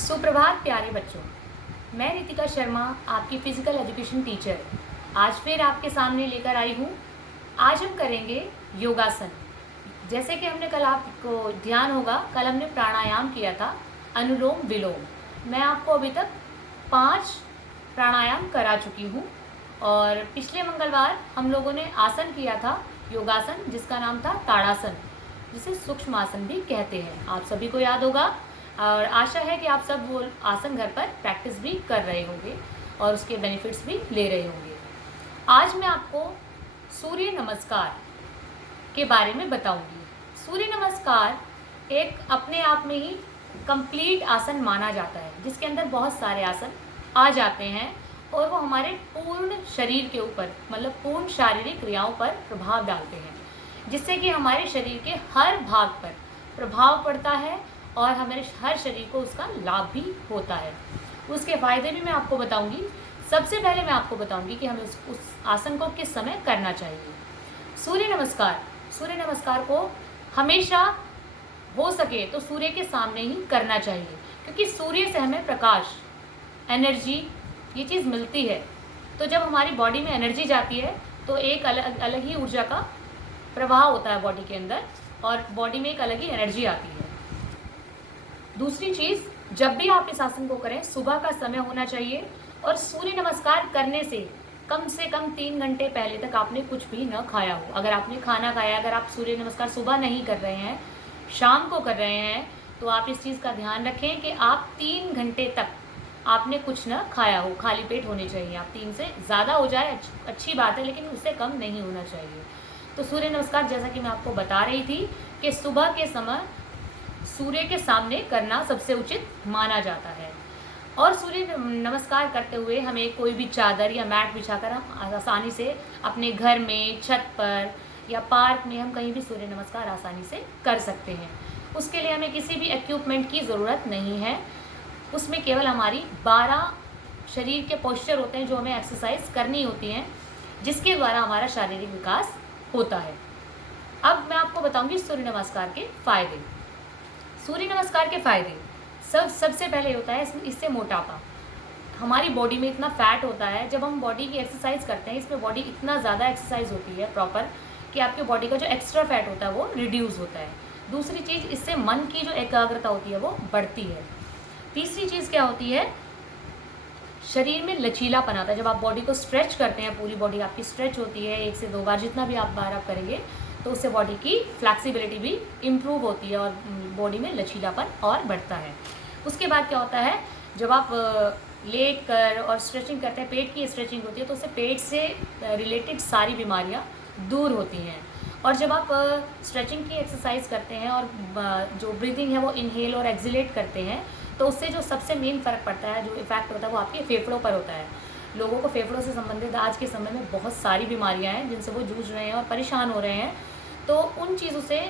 सुप्रभात प्यारे बच्चों। मैं रितिका शर्मा, आपकी फिजिकल एजुकेशन टीचर, आज फिर आपके सामने लेकर आई हूँ। आज हम करेंगे योगासन। जैसे कि हमने कल, आपको ध्यान होगा, कल हमने प्राणायाम किया था, अनुलोम विलोम। मैं आपको अभी तक 5 प्राणायाम करा चुकी हूँ। और पिछले मंगलवार हम लोगों ने आसन किया था, योगासन, जिसका नाम था ताड़ासन, जिसे सूक्ष्म आसन भी कहते हैं। आप सभी को याद होगा और आशा है कि आप सब वो आसन घर पर प्रैक्टिस भी कर रहे होंगे और उसके बेनिफिट्स भी ले रहे होंगे। आज मैं आपको सूर्य नमस्कार के बारे में बताऊंगी। सूर्य नमस्कार एक अपने आप में ही कंप्लीट आसन माना जाता है, जिसके अंदर बहुत सारे आसन आ जाते हैं और वो हमारे पूर्ण शरीर के ऊपर, मतलब पूर्ण शारीरिक क्रियाओं पर प्रभाव डालते हैं, जिससे कि हमारे शरीर के हर भाग पर प्रभाव पड़ता है और हमारे हर शरीर को उसका लाभ भी होता है। उसके फ़ायदे भी मैं आपको बताऊंगी। सबसे पहले मैं आपको बताऊंगी कि हमें उस आसन को किस समय करना चाहिए। सूर्य नमस्कार को हमेशा हो सके तो सूर्य के सामने ही करना चाहिए, क्योंकि सूर्य से हमें प्रकाश, एनर्जी, ये चीज़ मिलती है। तो जब हमारी बॉडी में एनर्जी जाती है तो एक अलग ही ऊर्जा का प्रवाह होता है बॉडी के अंदर, और बॉडी में एक अलग ही एनर्जी आती है। दूसरी चीज़, जब भी आप इस आसन को करें, सुबह का समय होना चाहिए और सूर्य नमस्कार करने से कम 3 घंटे पहले तक आपने कुछ भी न खाया हो। अगर आपने खाना खाया, अगर आप सूर्य नमस्कार सुबह नहीं कर रहे हैं, शाम को कर रहे हैं, तो आप इस चीज़ का ध्यान रखें कि आप 3 घंटे तक आपने कुछ न खाया हो, खाली पेट होने चाहिए। आप 3 से ज़्यादा हो जाए अच्छी बात है, लेकिन उससे कम नहीं होना चाहिए। तो सूर्य नमस्कार, जैसा कि मैं आपको बता रही थी, कि सुबह के समय सूर्य के सामने करना सबसे उचित माना जाता है। और सूर्य नमस्कार करते हुए हमें कोई भी चादर या मैट बिछाकर हम आसानी से अपने घर में, छत पर या पार्क में, हम कहीं भी सूर्य नमस्कार आसानी से कर सकते हैं। उसके लिए हमें किसी भी इक्विपमेंट की ज़रूरत नहीं है। उसमें केवल हमारी 12 शरीर के पोस्चर होते हैं जो हमें एक्सरसाइज करनी होती हैं, जिसके द्वारा हमारा शारीरिक विकास होता है। अब मैं आपको बताऊंगी सूर्य नमस्कार के फ़ायदे। सूर्य नमस्कार के फ़ायदे सबसे पहले होता है इससे मोटापा। हमारी बॉडी में इतना फैट होता है, जब हम बॉडी की एक्सरसाइज करते हैं, इसमें बॉडी इतना ज़्यादा एक्सरसाइज होती है प्रॉपर, कि आपके बॉडी का जो एक्स्ट्रा फैट होता है वो रिड्यूस होता है। दूसरी चीज़, इससे मन की जो एकाग्रता होती है वो बढ़ती है। तीसरी चीज़ क्या होती है, शरीर में लचीलापन आता है। जब आप बॉडी को स्ट्रेच करते हैं, पूरी बॉडी आपकी स्ट्रेच होती है 1 से 2 बार, जितना भी आप बार आप करेंगे, तो उससे बॉडी की फ्लैक्सिबिलिटी भी इम्प्रूव होती है और बॉडी में लचीलापन और बढ़ता है। उसके बाद क्या होता है, जब आप लेट कर और स्ट्रेचिंग करते हैं, पेट की स्ट्रेचिंग होती है, तो उससे पेट से रिलेटेड सारी बीमारियां दूर होती हैं। और जब आप स्ट्रेचिंग की एक्सरसाइज करते हैं और जो ब्रीदिंग है वो इनहेल और एक्सिलेट करते हैं, तो उससे जो सबसे मेन फ़र्क पड़ता है, जो इफेक्ट होता है, वो आपके फेफड़ों पर होता है। लोगों को फेफड़ों से संबंधित आज के समय में बहुत सारी बीमारियां हैं जिनसे वो जूझ रहे हैं और परेशान हो रहे हैं। तो उन चीज़ों से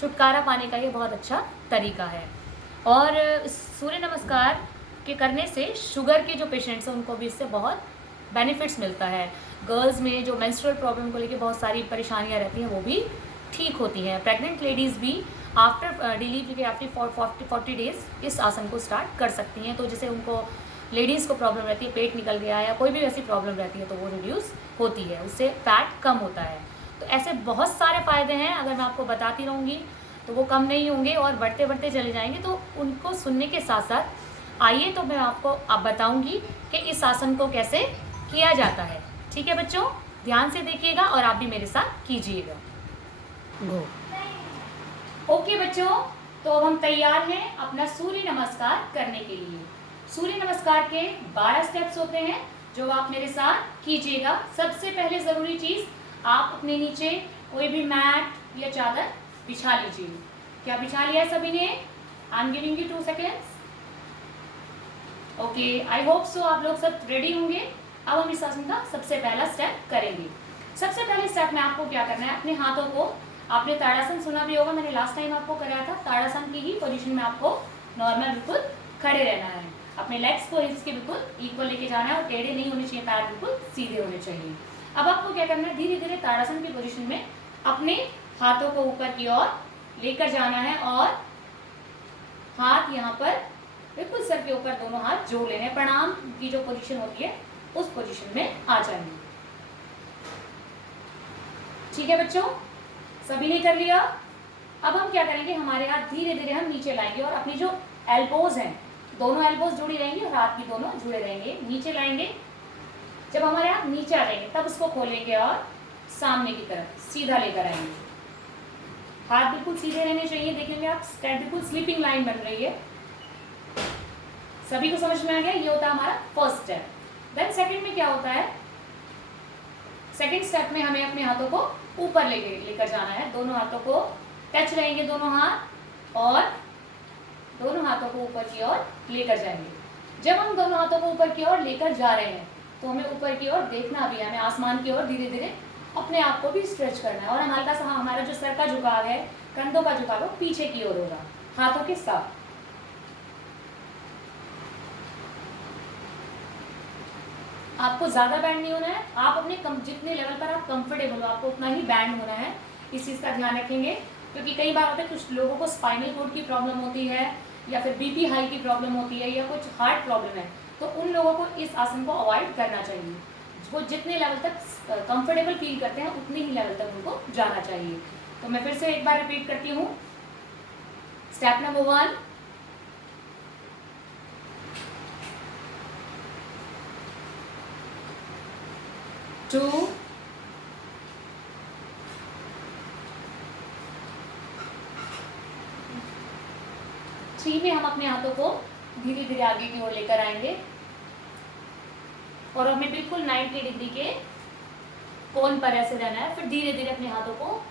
छुटकारा पाने का ये बहुत अच्छा तरीका है। और सूर्य नमस्कार के करने से शुगर के जो पेशेंट्स हैं उनको भी इससे बहुत बेनिफिट्स मिलता है। गर्ल्स में जो मेंस्ट्रुअल प्रॉब्लम को लेकर बहुत सारी परेशानियां रहती हैं, वो भी ठीक होती हैं। प्रेग्नेंट लेडीज़ भी आफ्टर डिलीवरी के आफ्टर 40 डेज़ इस आसन को स्टार्ट कर सकती हैं। तो जैसे उनको, लेडीज़ को प्रॉब्लम रहती है, पेट निकल गया या कोई भी वैसी प्रॉब्लम रहती है, तो वो रिड्यूस होती है, उससे फैट कम होता है। तो ऐसे बहुत सारे फ़ायदे हैं, अगर मैं आपको बताती रहूँगी तो वो कम नहीं होंगे और बढ़ते बढ़ते चले जाएंगे। तो उनको सुनने के साथ साथ आइए तो मैं आपको अब बताऊँगी कि इस आसन को कैसे किया जाता है। ठीक है बच्चों, ध्यान से देखिएगा और आप भी मेरे साथ कीजिएगा। ओके बच्चों, तो अब हम तैयार हैं अपना सूर्य नमस्कार करने के लिए। सूर्य नमस्कार के 12 स्टेप्स होते हैं जो आप मेरे साथ कीजिएगा। सबसे पहले ज़रूरी चीज़, आप अपने नीचे कोई भी मैट या चादर बिछा लीजिए। क्या बिछा लिया है सभी ने? I am giving you 2 seconds. Okay, I hope सो आप लोग सब रेडी होंगे। अब हम इस आसन का सबसे पहला स्टेप करेंगे। सबसे पहले स्टेप में आपको क्या करना है, अपने हाथों को, आपने ताड़ासन सुना भी होगा, मैंने लास्ट टाइम आपको कराया था, ताड़ासन की ही पोजीशन में आपको नॉर्मल बिल्कुल खड़े रहना है। अपने लेग्स को इसके बिल्कुल इक्वल लेके जाना है और टेढ़े नहीं होने चाहिए, पैर बिल्कुल सीधे होने चाहिए। अब आपको क्या करना है, धीरे धीरे ताड़ासन की पोजीशन में अपने हाथों को ऊपर की ओर लेकर जाना है और हाथ यहाँ पर बिल्कुल सर के ऊपर दोनों हाथ जोड़ लेने, प्रणाम की जो पोजीशन होती है उस पोजीशन में आ जाएंगे। ठीक है बच्चों, सभी ने कर लिया। अब हम क्या करेंगे, हमारे हाथ धीरे धीरे हम नीचे लाएंगे और अपनी जो एल्बोज हैं, दोनों एल्बोज जुड़ी रहेंगी और हाथ भी दोनों जुड़े रहेंगे, नीचे लाएंगे। जब हमारे हाथ नीचे आ जाएंगे तब उसको खोलेंगे और सामने की तरफ सीधा लेकर आएंगे। हाथ बिल्कुल सीधे रहने चाहिए, देखेंगे आप बिल्कुल स्लीपिंग लाइन बन रही है। सभी को समझ में आ गया? ये होता है हमारा फर्स्ट स्टेप। देन सेकंड में क्या होता है, सेकंड स्टेप में हमें अपने हाथों को ऊपर लेकर जाना है। दोनों हाथों को टच रहेंगे दोनों हाथ, और दोनों हाथों को ऊपर की ओर लेकर जाएंगे। जब हम दोनों हाथों को ऊपर की ओर लेकर जा रहे हैं तो हमें ऊपर की ओर देखना भी है, हमें आसमान की ओर धीरे धीरे अपने आप को भी स्ट्रेच करना है। और हल्का सा हमारा जो सर का झुकाव है, कंधों का झुकाव है, पीछे की ओर होगा हाथों के साथ। आपको ज्यादा बैंड नहीं होना है, आप अपने जितने लेवल पर आप कंफर्टेबल हो आपको उतना ही बैंड होना है। इस चीज़ का ध्यान रखेंगे, क्योंकि कई बार होता है कुछ लोगों को स्पाइनल कोड की प्रॉब्लम होती है, या फिर बीपी हाई की प्रॉब्लम होती है, या कुछ हार्ट प्रॉब्लम है, तो उन लोगों को इस आसन को अवॉइड करना चाहिए। वो जितने लेवल तक कंफर्टेबल फील करते हैं उतने ही लेवल तक उनको जाना चाहिए। तो मैं फिर से एक बार रिपीट करती हूँ। स्टेप नंबर 1, टू, 3 में हम अपने हाथों को धीरे धीरे आगे की ओर लेकर आएंगे और हमें बिल्कुल 90 डिग्री के कोण पर ऐसे रहना है। फिर धीरे धीरे अपने हाथों को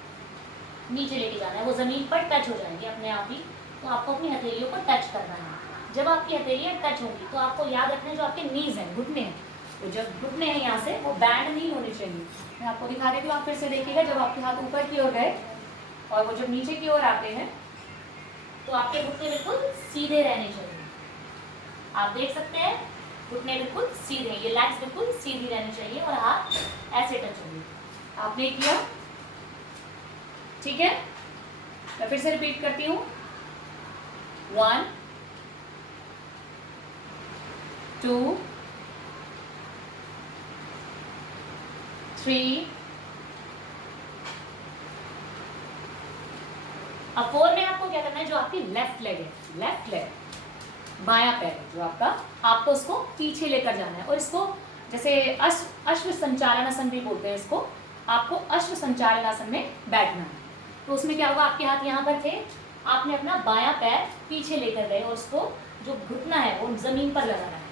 नीचे लेके जाना है, वो ज़मीन पर टच हो जाएंगे अपने आप ही। तो आपको अपनी हथेलियों को टच करना है। जब आपकी हथेलियाँ टच होंगी तो आपको याद रखना है जो आपके नीज हैं, घुटने हैं, तो जब घुटने हैं यहाँ से वो बैंड नहीं होने चाहिए। मैं आपको दिखा देती हूँ, आप फिर से देखिएगा। जब आपके हाथ ऊपर की ओर गए और वो जब नीचे की ओर आते हैं तो आपके घुटने बिल्कुल सीधे रहने चाहिए। आप देख सकते हैं घुटने बिल्कुल सीधे, ये लेग्स बिल्कुल सीधी रहनी चाहिए और हाथ ऐसे टच होंगे। आपने किया? ठीक है, मैं फिर से रिपीट करती हूँ। 1, 2, 3, अब 4 में आपको क्या करना है, जो आपकी लेफ्ट लेग है, लेफ्ट लेग बायां पैर जो आपका, आपको उसको पीछे लेकर जाना है। और इसको जैसे अश्व संचालन आसन भी बोलते हैं इसको, आपको अश्व संचालन आसन में बैठना है। तो उसमें क्या होगा, आपके हाथ यहाँ पर थे, आपने अपना बायां पैर पीछे लेकर गए और उसको जो घुटना है वो जमीन पर लगाना है।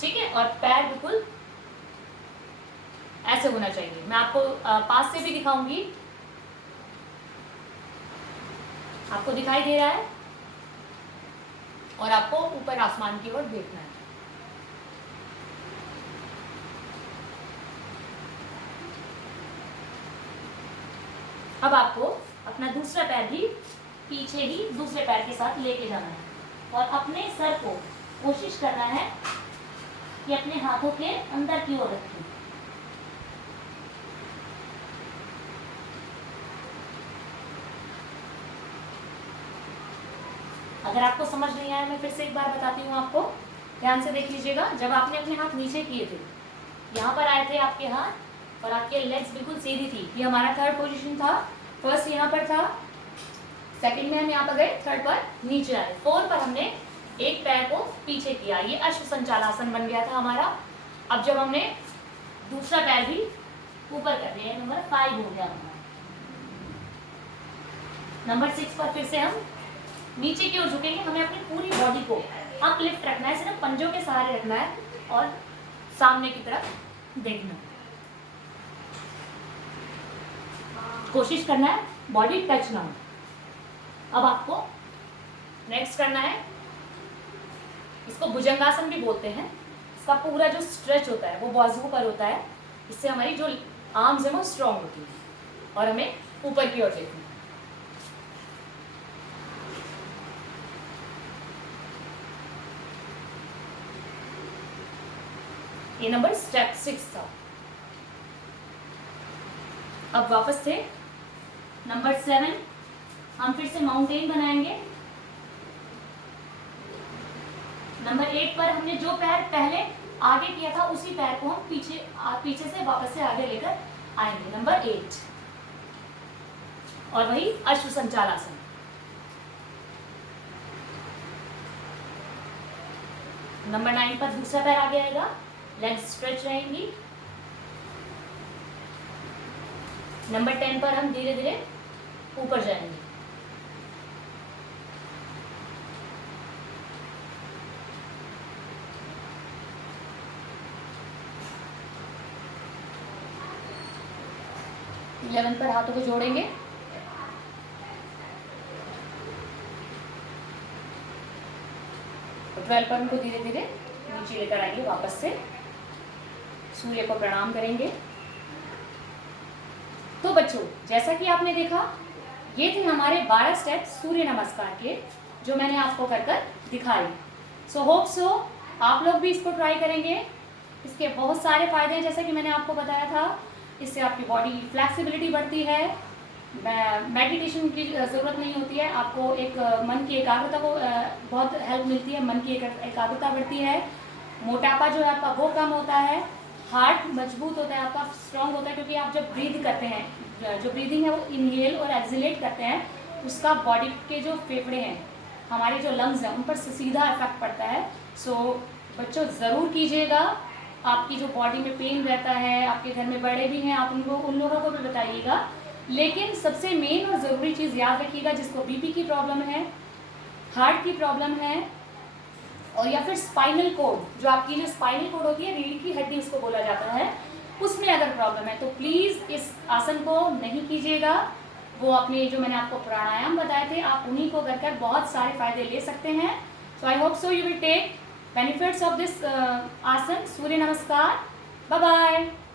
ठीक है, और पैर बिल्कुल ऐसे होना चाहिए। मैं आपको पास से भी दिखाऊंगी, आपको दिखाई दे रहा है, और आपको ऊपर आसमान की ओर देखना है। अब आपको अपना दूसरा पैर भी पीछे ही दूसरे पैर के साथ लेके जाना है और अपने सर को कोशिश करना है कि अपने हाथों के अंदर की ओर रखें। अगर आपको समझ नहीं आया, मैं फिर से एक बार बताती हूँ आपको, ध्यान से देख लीजिएगा। जब आपने अपने हाथ नीचे किए थे, यहाँ पर आए थे आपके हाथ और आपके लेग्स बिल्कुल सीधी थी, ये हमारा थर्ड पोजीशन था। फर्स्ट यहाँ पर था, सेकंड में हम यहाँ पर गए, थर्ड पर नीचे आए, 4 पर हमने एक पैर को पीछे किया, ये अश्व संचालासन बन गया था हमारा। अब जब हमने दूसरा पैर भी ऊपर कर दिया, नंबर 5 हो गया हमारा। नंबर 6 पर फिर से हम नीचे की ओर झुकेंगे। हमें अपनी पूरी बॉडी को अपलिफ्ट रखना है, सिर्फ पंजों के सहारे रखना है और सामने की तरफ देखना है। कोशिश करना है बॉडी टच ना हो। अब आपको नेक्स्ट करना है, इसको भुजंगासन भी बोलते हैं। इसका पूरा जो स्ट्रेच होता है वो बाजुओं पर होता है, इससे हमारी जो आर्म्स है वो स्ट्रांग होती है और हमें ऊपर की ओर देखना है। ये नंबर स्टेप 6 था। अब वापस से नंबर 7 हम फिर से माउंटेन बनाएंगे। नंबर 8 पर हमने जो पैर पहले आगे किया था उसी पैर को हम पीछे से वापस से आगे लेकर आएंगे। नंबर 8 और वही अश्व संचालासन। नंबर 9 पर दूसरा पैर आगे आएगा, लेग्स स्ट्रेच रहेंगी। नंबर 10 पर हम धीरे धीरे ऊपर जाएंगे। इलेवन पर हाथों को जोड़ेंगे। 12 पर उनको धीरे धीरे नीचे लेकर आएंगे, वापस से सूर्य को प्रणाम करेंगे। तो बच्चों, जैसा कि आपने देखा, ये थे हमारे 12 स्टेप्स सूर्य नमस्कार के, जो मैंने आपको कर कर दिखाए। होप सो आप लोग भी इसको ट्राई करेंगे। इसके बहुत सारे फायदे हैं, जैसा कि मैंने आपको बताया था। इससे आपकी बॉडी की फ्लैक्सिबिलिटी बढ़ती है, मेडिटेशन की ज़रूरत नहीं होती है, आपको एक मन की एकाग्रता को बहुत हेल्प मिलती है, मन की एकाग्रता बढ़ती है, मोटापा जो है आपका वो कम होता है, हार्ट मजबूत होता है आपका, स्ट्रांग होता है, क्योंकि आप जब ब्रीथ करते हैं, जो ब्रीदिंग है वो इनहेल और एक्सहेल करते हैं, उसका बॉडी के जो फेफड़े हैं, हमारे जो लंग्स हैं, उन पर सीधा इफेक्ट पड़ता है। बच्चों ज़रूर कीजिएगा। आपकी जो बॉडी में पेन रहता है, आपके घर में बड़े भी हैं, आप उन लोगों को भी बताइएगा। लेकिन सबसे मेन और ज़रूरी चीज़ याद रखिएगा, जिसको बीपी की प्रॉब्लम है, हार्ट की प्रॉब्लम है, और या फिर स्पाइनल कोड, जो आपकी जो स्पाइनल कोड होती है, रीढ़ की हड्डी उसको बोला जाता है, उसमें अगर प्रॉब्लम है तो प्लीज़ इस आसन को नहीं कीजिएगा। वो अपने जो मैंने आपको प्राणायाम बताए थे, आप उन्हीं को कर बहुत सारे फायदे ले सकते हैं। I hope so you will take benefits of this asana, Surya Namaskar. Bye bye.